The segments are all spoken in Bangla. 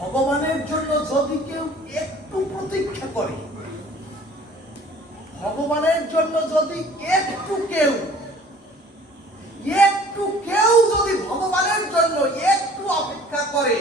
ভগবানের জন্য যদি কেউ একটু প্রতীক্ষা করে, ভগবানের জন্য যদি একটু কেউ একটু কেউ যদি ভগবানের জন্য একটু অপেক্ষা করে,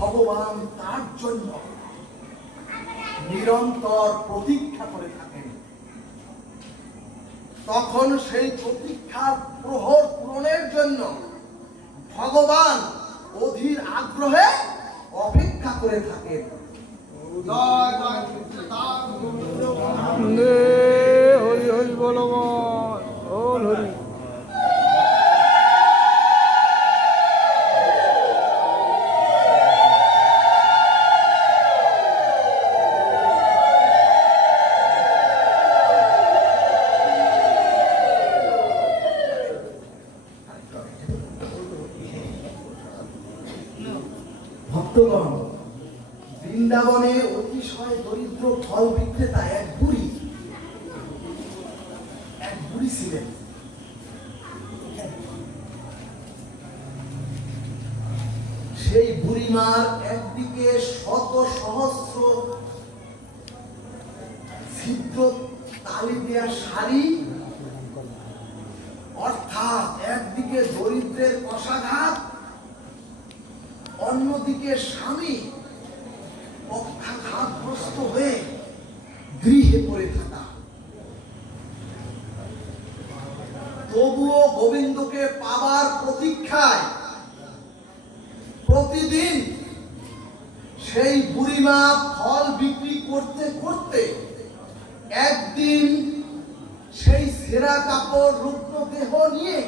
ভগবান তার জন্য নিরন্তর প্রতীক্ষা করে থাকেন। তখন সেই প্রতীক্ষার প্রহর পূরণের জন্য ভগবান অধীর আগ্রহে অপেক্ষা করে থাকেন। জয় জয় কীর্তন গোবিন্দ নে হরি হরি বলো বল বল হরি ভক্তগণ বৃন্দাবনে অতিশয় দরিদ্র ফল বিক্রেতা এক বুড়ি এক বুড়ি ছিলেন সেই বুড়িমার একদিকে শত সহস্র অন্যদিকে স্বামী হয়ে গৃহে থাকা। তবুও গোবিন্দকে পাবার প্রতীক্ষায় প্রতিদিন সেই বুড়িমা ফল বিক্রি করতে করতে একদিন সেই সেরা কাপড় রুগ্ন দেহ নিয়ে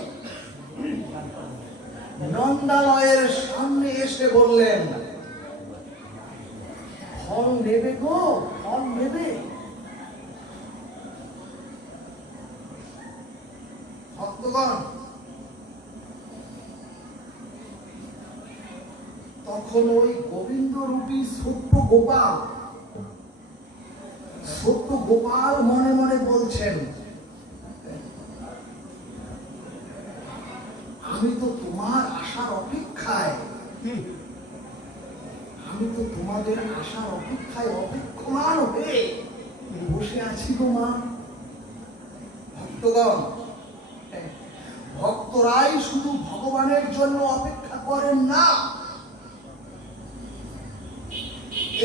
নন্দালয়ের সামনে এসে বললেন, ফল নেবে গো, ফল নেবে। ভক্তগণ তখন ওই গোবিন্দ রূপী ছোট্ট গোপাল ছোট্ট গোপাল মনে মনে বলছেন আমি তো তোমার আশার অপেক্ষায় আমি তো তোমাদের আশার অপেক্ষায় অপেক্ষমান হয়ে বসে আছি গো মা। ভক্তগণ ভক্তরাই শুধু ভগবানের জন্য অপেক্ষা করেন না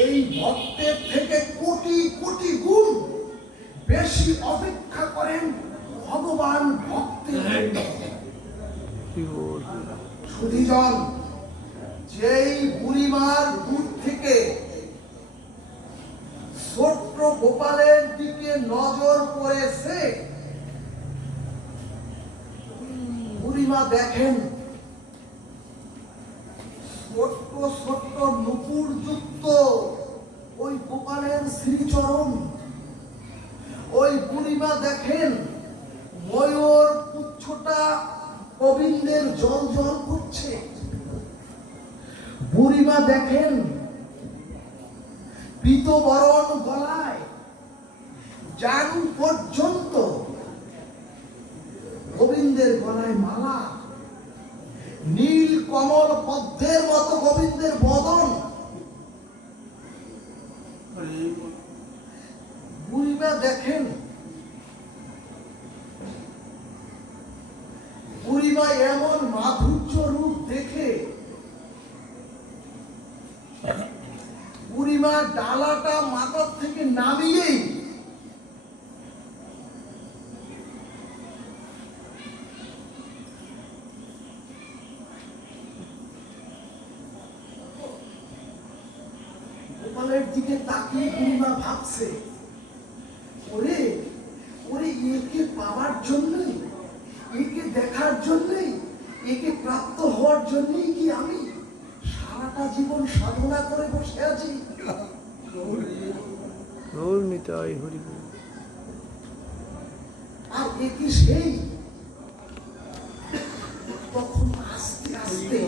এই ভক্তের থেকে কোটি কোটি গুণ বেশি অপেক্ষা করেন ভগবান ভক্তের। সুধীজন, যেই বুড়িমার দূর থেকে ছোট্ট গোপালের দিকে নজর পড়েছে, বুড়িমা দেখেন ছোট্ট ছোট্ট নুপুর যুক্ত ওই গোপালের শ্রীচরণ ওই বুড়িমা দেখেন ময়ূর পুচ্ছটা গোবিন্দের জল জল করছে বুড়িমা দেখেন, পীতবরণ গলায় জানু পর্যন্ত গোবিন্দের গলায় মালা, নীল কমল পদ্মের মতো গোবিন্দের বদন। বুড়িমা দেখেন বুড়িমা এমন মাধুর্য রূপ দেখে ডালাটা মাথার থেকে নামিয়েই দিকে তাকিয়ে বুড়িমা ভাবছে, ওরে ওরে, একে পাওয়ার জন্যই, একে দেখার জন্যই, একে প্রাপ্ত হওয়ার জন্যই কি আমি সারাটা জীবন সাধনা করে বসে আছি? রোল নিতাই হরি আর এ সেই? তখন আস্তে আস্তে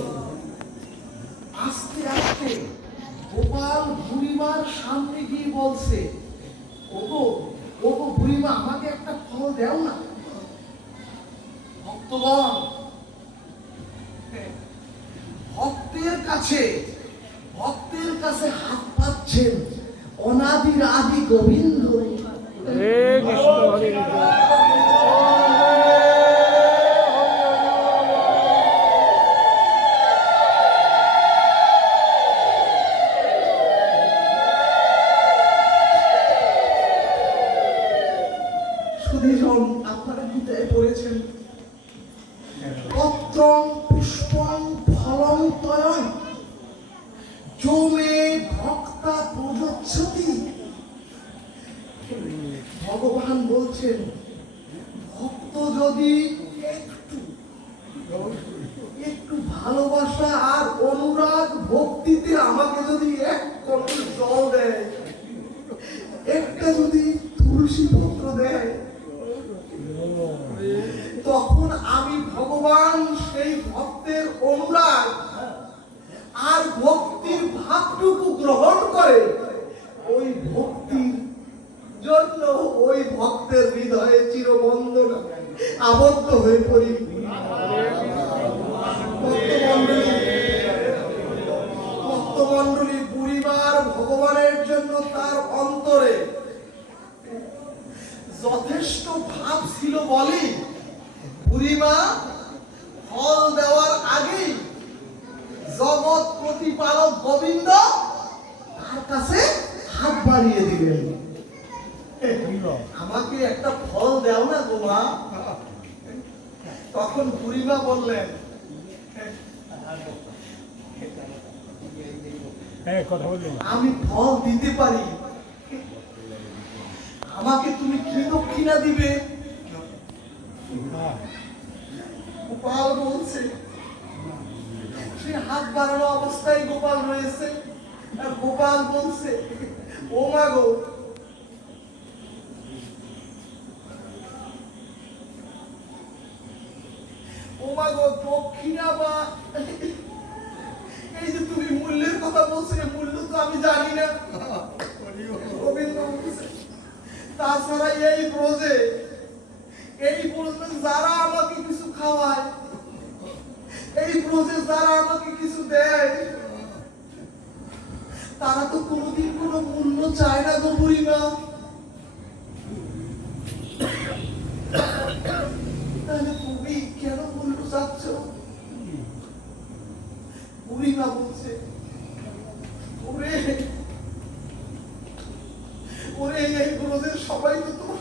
আস্তে আস্তে গোপাল বুড়িমার সামনে গিয়ে বলছে, ওগো ওগো বুড়িমা, আমাকে একটা ফল দেও না। ভক্তগণ কাছে, ভক্তের কাছে হাত পাচ্ছেন অনাদির আদি গোবিন্দ। বলছেন, ভক্ত যদি একটু একটু ভালোবাসা আর অনুরাগ ভক্তিতে আমাকে যদি এক কটল জল দেয়, একটা যদি তুলসী পত্র দেয়, তখন আমি ভগবান সেই ভক্তের অনুরাগ আর ভক্তির ভাবটুকু গ্রহণ করে, ওই ভক্তির জন্য ওই ভক্তের হৃদয়ে চিরবন্ধন আবদ্ধ হয়ে পড়ি। ভক্তমণ্ডলী পরিবার ভগবানের জন্য তার অন্তরে যথেষ্ট ভাব ছিল বলে। বুড়িমা, ফল দেওয়ার আগেই জগৎ প্রতিপালক গোবিন্দ তার কাছে হাত বাড়িয়ে দিলেন। আমাকে একটা ফল দাও না গো মা। তখন বুড়িমা বললেন হ্যাঁ আমি ফল দিতে পারি। আমাকে তুমি কি দক্ষিণা দিবে। গোপাল বলছে সে হাত বাড়ানো অবস্থায় গোপাল রয়েছে। আর গোপাল বলছে ও মা গো মা গো দক্ষিণা বা এই যে তুমি মূল্যের কথা বলছো মূল্য তো আমি জানি না। তাছাড়া এই ব্রজে এই ব্রজে যারা আমাকে কিছু খাওয়ায়, এই ব্রজে যারা আমাকে কিছু দেয়, তারা তো কোনোদিন কোনো মূল্য চায় না গো বুড়িমা তাহলে তুমি কেন মূল্য চাচ্ছ বুড়িমা বলছে ওরে ওরে এই ব্রজের সবাই তো তোর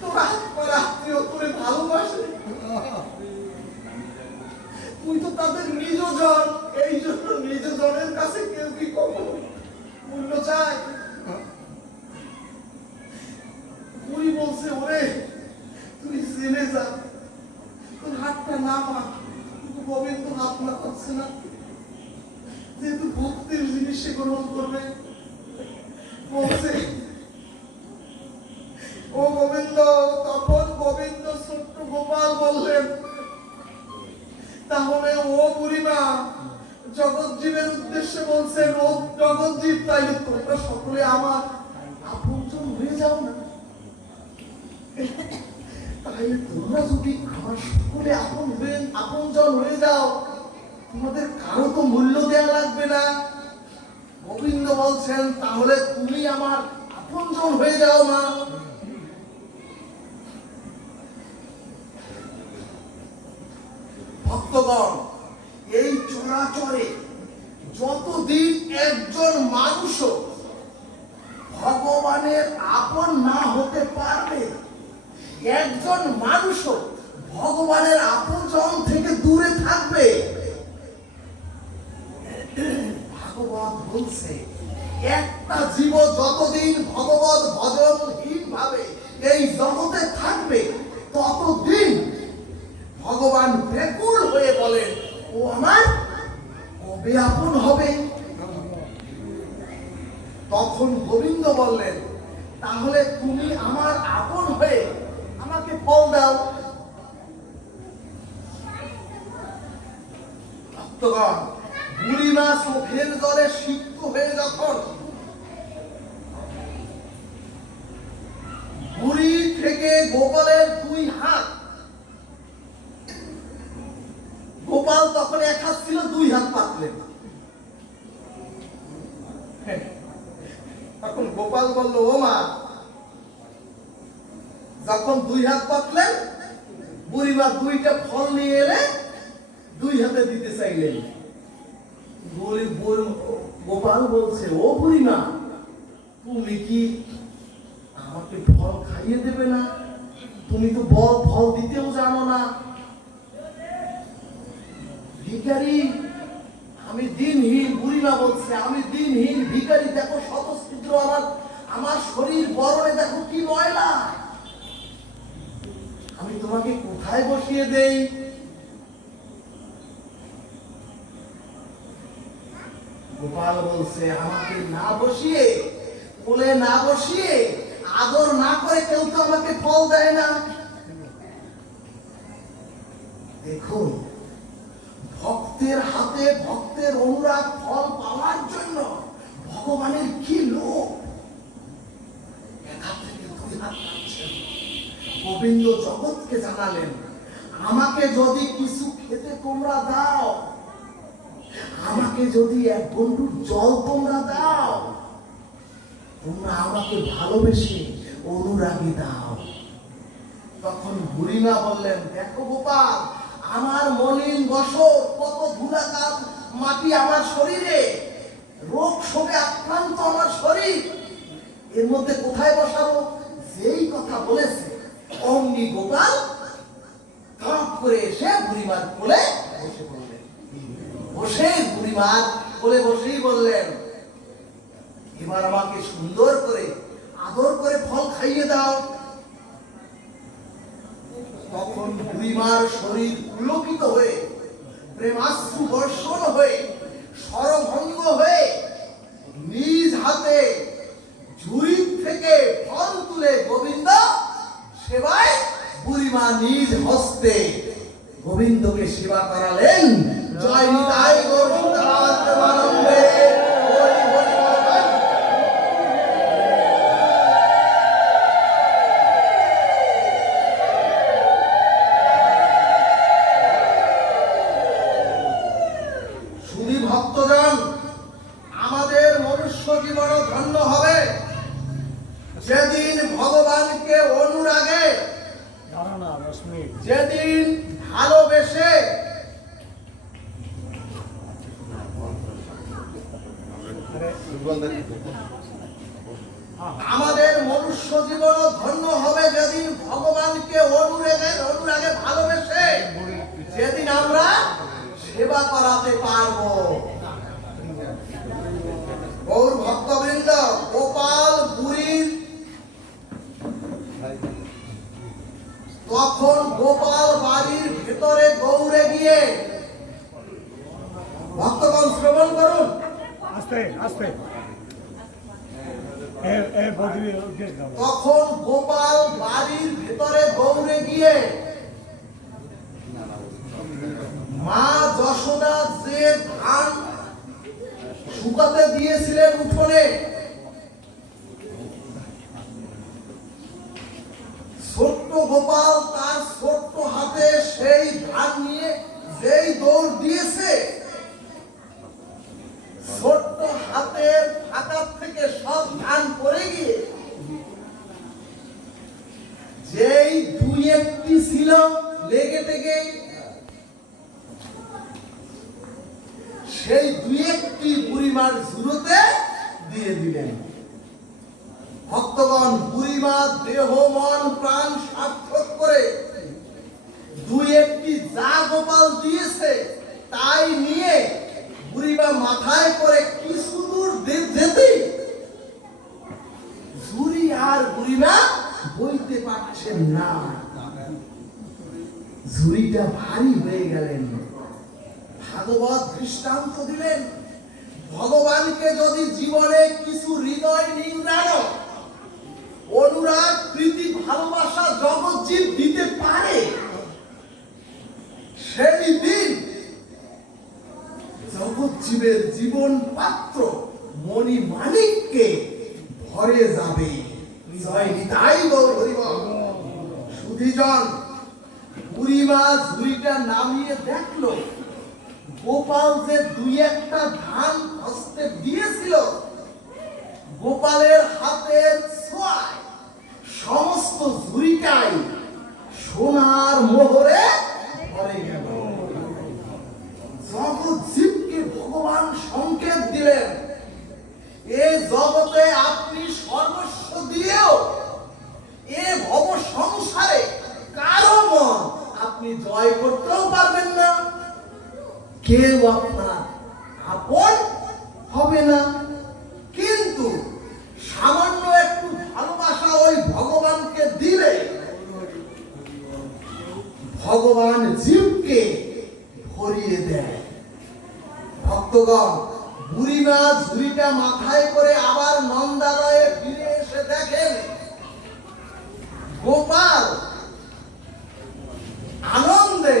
তোর আত্মার আত্মীয় তোরে ভালোবাসে তুই তো তাদের নিজ জন এই জন্য নিজ জনের কাছে কেউ কি কখনো মূল্য চায় বুড়ি বলছে, ওরে, তুই জেনে যা। তোর হাতটা নামা কিন্তু গোবিন্দ হাত না পাচ্ছে না। যেহেতু ভক্তির জিনিস সে গ্রহণ করবে। বলছে, ও গোবিন্দ, তখন গোবিন্দ ছোট্ট গোপাল বললেন, তাহলে ও বুড়িমা জগৎজীবের উদ্দেশ্যে বলছেন ও জগৎজীব তাই তোমরা সকলে আমার আপনজন হয়ে যাও না তাহলে তোমরা যদি আমার আপন হয়ে আপনজন হয়ে যাও, তোমাদের কারও তো মূল্য দেয়া লাগবে না। গোবিন্দ বলছেন, তাহলে তুমি আমার আপনজন হয়ে যাও না ভক্তগণ, এই চরাচরে যতদিন একজন মানুষও ভগবানের আপন না হতে পারবে একজন মানুষও ভগবানের আপনজন থেকে দূরে থাকবে। ভাগবত বলছে, একটা জীব যতদিন ভগবত ভজনহীন ভাবে এই জগতে থাকবে, ততদিন ভগবান ব্যাকুল হয়ে বলেন, ও আমার, কবে আপন হবে? তখন গোবিন্দ বললেন, তাহলে তুমি আমার আপন হয়ে ফল দাও ভক্তগণ বুড়িমা চোখের জলে সিক্ত হয়ে যখন বুড়ি থেকে গোপালের দুই হাত গোপাল তখন এক হাত ছিল দুই হাত পাতলেন হ্যাঁ, তখন গোপাল বলল ও মা যখন দুই হাত পাতলেন, বুড়িমা দুইটা ফল নিয়ে এলে দুই হাতে দিতে চাইলেন। গোপাল বলছে, ও বুড়িমা, তুমি কি আমাকে ফল খাইয়ে দেবে না? তুমি তো বল, ফল দিতেও জানো না। ভিখারি, আমি দিনহীন, বুড়িমা বলছে, আমি দিনহীন ভিখারি, দেখো শতছিদ্র আমার আমার শরীর বরণে দেখো কি ময়লা। আমি তোমাকে কোথায় বসিয়ে দেই? গোপাল বলছে, আমাকে না বসিয়ে, কোলে না বসিয়ে, আদর না করে কেউ তো আমাকে ফল দেয় না। দেখুন, ভক্তের হাতে ভক্তের অনুরাগ ফল পাওয়ার জন্য ভগবানের কি লোক? গোবিন্দ জগৎকে জানালেন, আমাকে যদি কিছু খেতে তোমরা দাও, আমাকে যদি এক বন্ধুর জল তোমরা দাও, তোমরা আমাকে ভালোবেসে অনুরাগী দাও। তখন বুড়িমা বললেন, দেখো গোপাল, আমার মলিন বসত কত ধুলাকাত মাটি আমার শরীরে, রোগ শোকে আক্রান্ত আমার শরীর। এর মধ্যে কোথায় বসাবো? যেই কথা বলেছে অমনি গোপাল ধপ করে এসে বুড়িমার কোলে বসে পড়লেন। বসে বুড়িমার কোলে বসেই বললেন, এবার আমাকে সুন্দর করে আদর করে ফল খাইয়ে দাও। তখন বুড়িমার শরীর পুলকিত হয়ে, প্রেমাশ্রু বর্ষণ হয়ে সরভঙ্গ হয়ে নিজ হাতে ঝুড়ি থেকে ফল তুলে গোবিন্দ সেবায় বুড়িমা নিজ হস্তে গোবিন্দকে সেবা করালেন। জয় নিতাই গোবিন্দ। শুধু ভক্তজন আমাদের মনুষ্য জীবনও ধন্য হবে। যেদিন ভগবানকে অনুরাগে যেদিন ভালোবেসে আমাদের মনুষ্য জীবনও ধন্য হবে যেদিন ভগবানকে অনুরাগে অনুরাগে ভালোবেসে যেদিন আমরা সেবা করাতে পারব। গৌর ভক্তবৃন্দ গোপাল বুড়ির তখন গোপাল বাড়ির ভেতরে দৌড়ে গিয়ে ভক্তগণ শ্রবণ করুন? আস্তে আস্তে। তখন গোপাল বাড়ির ভেতরে দৌড়ে গিয়ে মা যশোদা যে ধান শুকাতে দিয়েছিলেন উঠোনে ছোট্ট গোপাল তার ছোট্ট হাতে সেই ধান নিয়ে যেই দৌড় দিয়েছে ছোট্ট হাতের ফাঁকার থেকে সব ধান পড়ে গিয়ে যেই দুই একটি ছিল লেগে থেকে সেই দুই একটি বুড়িমার জুড়োতে দিয়ে দিলেন ভক্তগণ বুড়িমা দেহ মন প্রাণ সার্থক করে দুই একটি যা গোপাল দিয়েছে তাই নিয়ে বুড়িমা মাথায় করে কিছু দূর দে- যেতেই ঝুড়ি আর বুড়িমা বইতে পারছেন না ঝুড়িটা ভারী হয়ে গেলেন। ভাগবত দৃষ্টান্ত দিলেন, ভগবানকে যদি জীবনে কিছু হৃদয় নিংড়ানো, অনুরাগ, প্রীতি, ভালোবাসা, জগৎ জীব দিতে পারে সেই দিন জগৎ জীবের জীবন পাত্র মণি মানিককে ভরে যাবে। জয় নিতাই গৌর হরিবল। সুধীজন বুড়িমা ঝুড়িটা নামিয়ে দেখল। গোপাল যে দুই একটা ধান হস্তে দিয়েছিল, গোপালের হাতের সমস্ত ঝুড়িটাই সোনার মোহরে ভরে গেল। জগৎ জীবকে ভগবান সংকেত দিলেন এই জগতে আপনি সর্বস্ব দিয়েও এ ভব সংসারে কারও মন আপনি জয় করতেও পারবেন না। কেউ আপনার আপন হবে না। কিন্তু সামান্য একটু ভালোবাসা ওই ভগবানকে দিলে ভগবান জীবকে ভরিয়ে দেয়। ভক্তগণ বুড়িমা ঝুড়িটা মাথায় করে আবার নন্দালয়ে ফিরে এসে দেখেন। গোপাল আনন্দে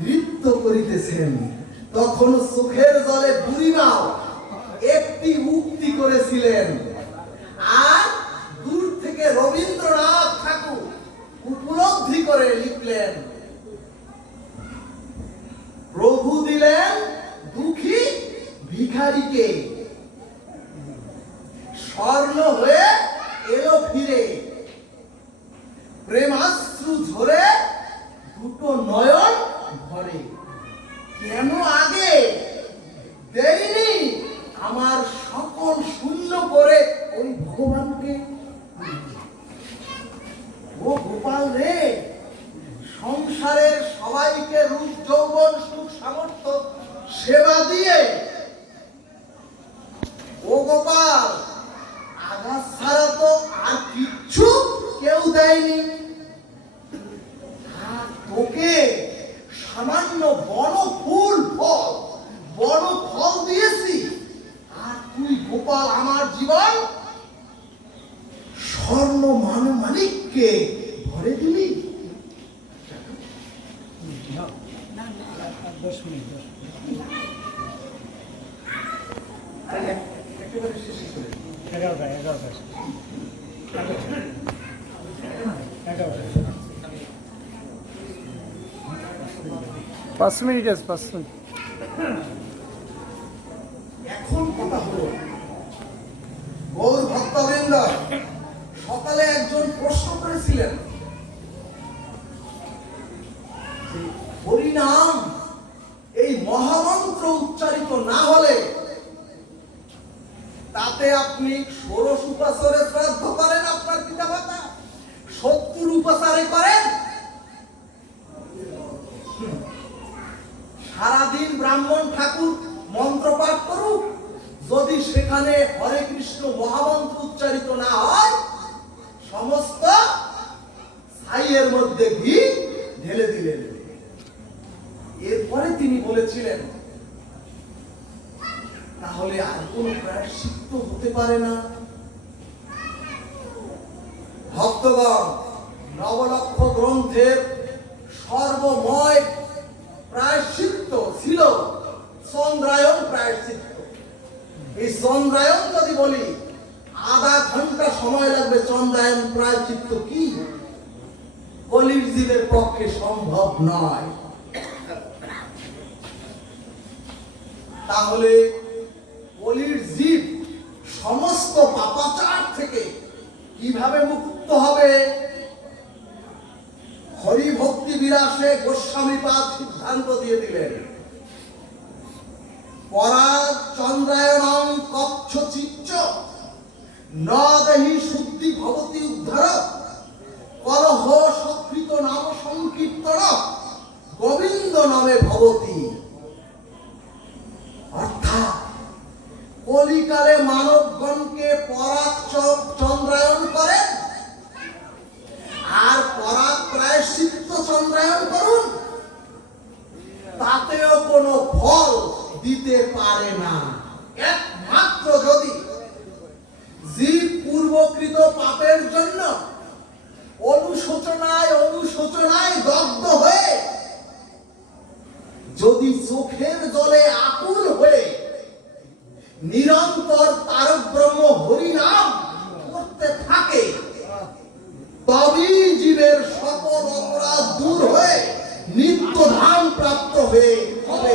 নৃত্য করিতেছেন। তখন সুখের জলে বুড়িমাও একটি উক্তি করেছিলেন। আর দূর থেকে রবীন্দ্রনাথ ঠাকুর উপলব্ধি করে লিখলেন, প্রভু দিলেন দুঃখী ভিখারিকে। স্বর্ণ হয়ে এলো ফিরে। প্রেমাশ্রু ঝরে দুটো নয়ন ভরে কেন আগে দেয়নি আমার সকল শূন্য করে ওই ভগবানকে ও গোপাল রে সংসারের সবাইকে রূপ যৌবন সুখ সামর্থ্য সেবা দিয়ে ও গোপাল আঘাত ছাড়া তো আর কিচ্ছু কেউ দেয়নি আর তোকে সামান্য বড় ফুল ফল, বড় ফল দিয়েছি। আর তুই গোপাল আমার জীবন, স্বর্ণ মান মালিককে ভরে দিলি? পাঁচ মিনিট আছে পাঁচ মিনিট। এখন কথা হলো গৌর ভক্তবৃন্দ সকালে একজন প্রশ্ন করেছিলেন যে হরিনাম এই মহামন্ত্র উচ্চারিত না হলে তাতে আপনি ষোড়শ উপাসরে শ্রাদ্ধ করেন আপনার পিতা মাতা সত্তর উপাসারে করেন সারাদিন ব্রাহ্মণ ঠাকুর মন্ত্র পাঠ করুক যদি সেখানে হরে কৃষ্ণ মহামন্ত্র উচ্চারিত না হয় সমস্ত ছাইয়ের মধ্যে ঘি ঢেলে দিলেন এরপরে তিনি বলেছিলেন, তাহলে আর কোন প্রায়শ্চিত্ত হতে পারে না। ভক্তগণ, নবলক্ষ গ্রন্থের সর্বময় প্রায়শ্চিত্ত ছিল চন্দ্রায়ন প্রায়শ্চিত্ত। এই চন্দ্রায়ন যদি বলি, আধা ঘণ্টা সময় লাগবে চন্দ্রায়ন প্রায়শ্চিত্ত কি? কলির জীবের পক্ষে সম্ভব নয়। তাহলে কলির জীব সমস্ত পাপাচার থেকে কীভাবে মুক্ত হবে? হরি ভক্তি বিলাসে গোস্বামী পাদ সিদ্ধান্ত দিয়ে দিলেন। কচ্ছ চিচ্চ ন দেহি শুদ্ধি ভবতি উদ্ধার কলহ সকৃত নাম সংকীর্তন, গোবিন্দ নামে ভবতি। কলিকালে মানবগণকে পরাগ চন্দ্রায়ন করেন। আর পরাগ প্রায়শ্চিত্ত চন্দ্রায়ন করুন। তাতেও কোনো ফল দিতে পারে না। একমাত্র যদি জীব পূর্বকৃত পাপের জন্য অনুশোচনায় অনুশোচনায় দগ্ধ হয়ে যদি চোখের জলে আকুল হয়ে নিরন্তর তারক ব্রহ্ম হরিনাম করতে থাকে। তবেই জীবের সকল অপরাধ দূর হয়ে নিত্য ধাম প্রাপ্ত হয়ে হবে।